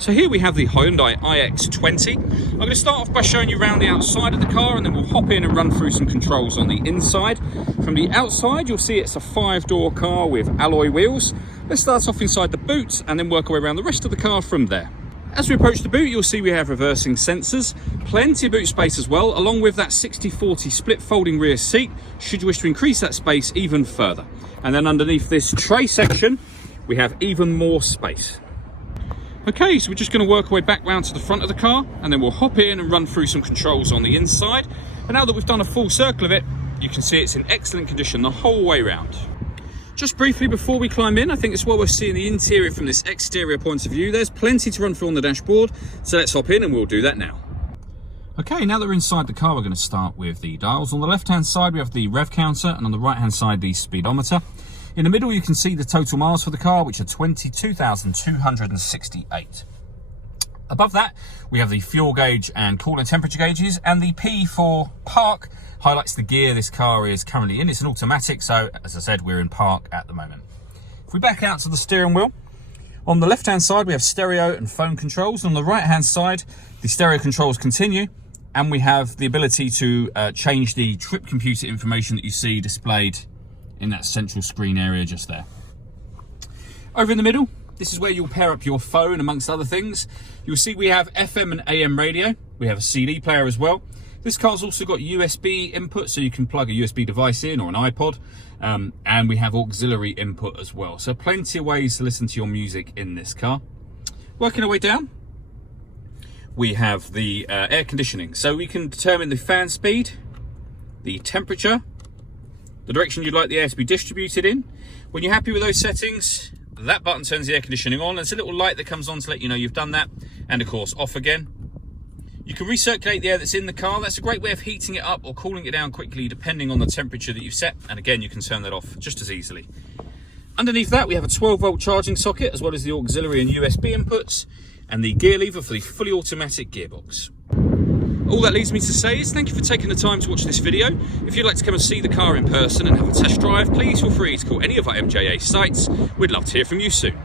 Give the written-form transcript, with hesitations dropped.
So here we have the Hyundai IX20. I'm going to start off by showing you around the outside of the car, and then we'll hop in and run through some controls on the inside. From the outside, you'll see it's a 5-door car with alloy wheels. Let's start off inside the boot and then work our way around the rest of the car from there. As we approach the boot, you'll see we have reversing sensors, plenty of boot space as well, along with that 60/40 split folding rear seat, should you wish to increase that space even further. And then underneath this tray section, we have even more space. Okay, so we're just going to work our way back round to the front of the car, and then we'll hop in and run through some controls on the inside. And now that we've done a full circle of it, you can see it's in excellent condition the whole way round. Just briefly before we climb in, I think it's well worth seeing the interior from this exterior point of view. There's plenty to run through on the dashboard, so let's hop in and we'll do that now. Okay, now that we're inside the car, we're going to start with the dials. On the left-hand side, we have the rev counter, and on the right-hand side, the speedometer. In the middle, you can see the total miles for the car, which are 22,268. Above that, we have the fuel gauge and coolant temperature gauges, and the P for park highlights the gear this car is currently in. It's an automatic, so as I said, we're in park at the moment. If we back out to the steering wheel, on the left-hand side, we have stereo and phone controls. On the right-hand side, the stereo controls continue, and we have the ability to change the trip computer information that you see displayed in that central screen area just there. Over in the middle, this is where you'll pair up your phone amongst other things. You'll see we have FM and AM radio. We have a CD player as well. This car's also got USB input, so you can plug a USB device in or an iPod. And we have auxiliary input as well. So plenty of ways to listen to your music in this car. Working our way down, we have the air conditioning. So we can determine the fan speed, the temperature, the direction you'd like the air to be distributed in. When you're happy with those settings, that button turns the air conditioning on. There's a little light that comes on to let you know you've done that, and of course off again. You can recirculate the air that's in the car. That's a great way of heating it up or cooling it down quickly depending on the temperature that you've set, and again you can turn that off just as easily. Underneath that, we have a 12-volt charging socket, as well as the auxiliary and USB inputs, and the gear lever for the fully automatic gearbox. All that leaves me to say is thank you for taking the time to watch this video. If you'd like to come and see the car in person and have a test drive, please feel free to call any of our MJA sites. We'd love to hear from you soon.